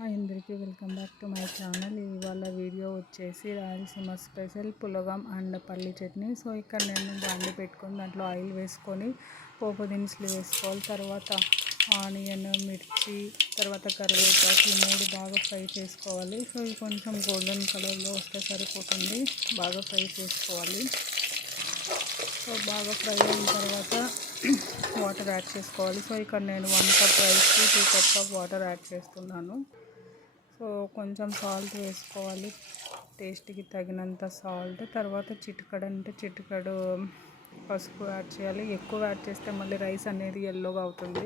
Hi అందరికీ welcome back to my channel. ఇవాళ video వచ్చేసి రాయలసీమ స్పెషల్ పులగం అండ్ పల్లి చట్నీ. సో ఇక్కడ నేను బాండి పెట్టుకొని దాంట్లో ఆయిల్ వేసుకొని పోపు దినుసులు వేసుకోవాలి. తర్వాత ఆనియన్, మిర్చి, తర్వాత కరివేపాకు ఈ మూడు బాగా ఫ్రై చేసుకోవాలి. సో ఇది కొంచెం గోల్డెన్ కలర్లో వస్తే సరిపోతుంది. బాగా ఫ్రై చేసుకోవాలి. సో బాగా ఫ్రై అయిన తర్వాత వాటర్ యాడ్ చేసుకోవాలి. సో ఇక్కడ నేను 1 కప్ రైస్కి 2 కప్ ఆఫ్ వాటర్ యాడ్ చేస్తున్నాను. సో కొంచెం సాల్ట్ వేసుకోవాలి, టేస్ట్కి తగినంత సాల్ట్. తర్వాత చిటికడు పసుపు యాడ్ చేయాలి. ఎక్కువ యాడ్ చేస్తే మళ్ళీ రైస్ అనేది ఎల్లోగా అవుతుంది.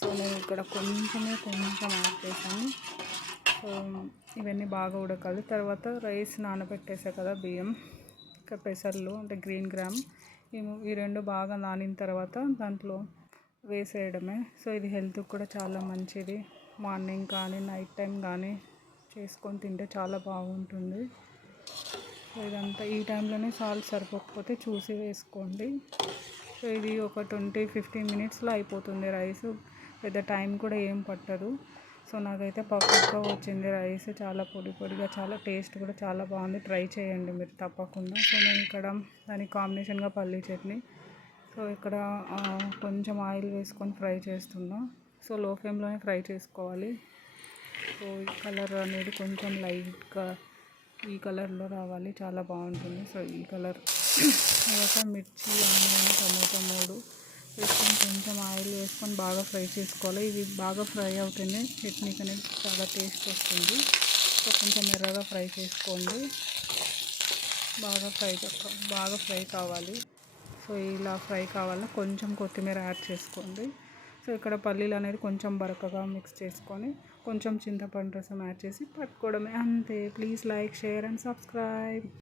సో నేను ఇక్కడ కొంచెం యాడ్ చేశాను. సో ఇవన్నీ బాగా ఉడకాలి. తర్వాత రైస్ నానబెట్టేసా కదా, బియ్యం, ఇంకా పెసర్లు అంటే గ్రీన్ గ్రామ్, ఈ రెండు బాగా నానిన తర్వాత దాంట్లో వేసేయడమే. సో ఇది హెల్త్కి కూడా చాలా మంచిది. మార్నింగ్ కానీ నైట్ టైం కానీ చేసుకొని తింటే చాలా బాగుంటుంది. సో ఇదంతా ఈ టైంలోనే సాల్ట్ సరిపోకపోతే చూసి వేసుకోండి. సో ఇది ఒక 20-15 మినిట్స్లో అయిపోతుంది రైస్. పెద్ద టైం కూడా ఏం పట్టదు. సో నాకైతే పర్ఫెక్ట్గా వచ్చింది రైస్. చాలా పొడిగా, చాలా టేస్ట్ కూడా చాలా బాగుంది. ట్రై చేయండి మీరు తప్పకుండా. సో నేను ఇక్కడ దానికి కాంబినేషన్గా పల్లీ చట్నీ. సో ఇక్కడ కొంచెం ఆయిల్ వేసుకొని ఫ్రై చేస్తున్నా. సో లో ఫ్లేమ్లోనే ఫ్రై చేసుకోవాలి. సో ఈ కలర్ అనేది కొంచెం లైట్గా ఈ కలర్లో రావాలి, చాలా బాగుంటుంది. సో ఈ కలర్ తర్వాత మిర్చి, ఆనియన్, టమాటో 3 వేసుకొని కొంచెం ఆయిల్ వేసుకొని బాగా ఫ్రై చేసుకోవాలి. ఇవి బాగా ఫ్రై అవుతేనే చట్నీకి అనేది చాలా టేస్ట్ వస్తుంది. సో కొంచెం ఎర్రగా ఫ్రై చేసుకోండి. బాగా ఫ్రై కావాలి. సో ఇలా ఫ్రై కావాలా, కొంచెం కొత్తిమీర యాడ్ చేసుకోండి. సో ఇక్కడ పల్లీలు అనేది కొంచెం బరకగా మిక్స్ చేసుకొని కొంచెం చింతపండు రసం యాడ్ చేసి పట్టుకోవడమే, అంతే. Please like, share and subscribe.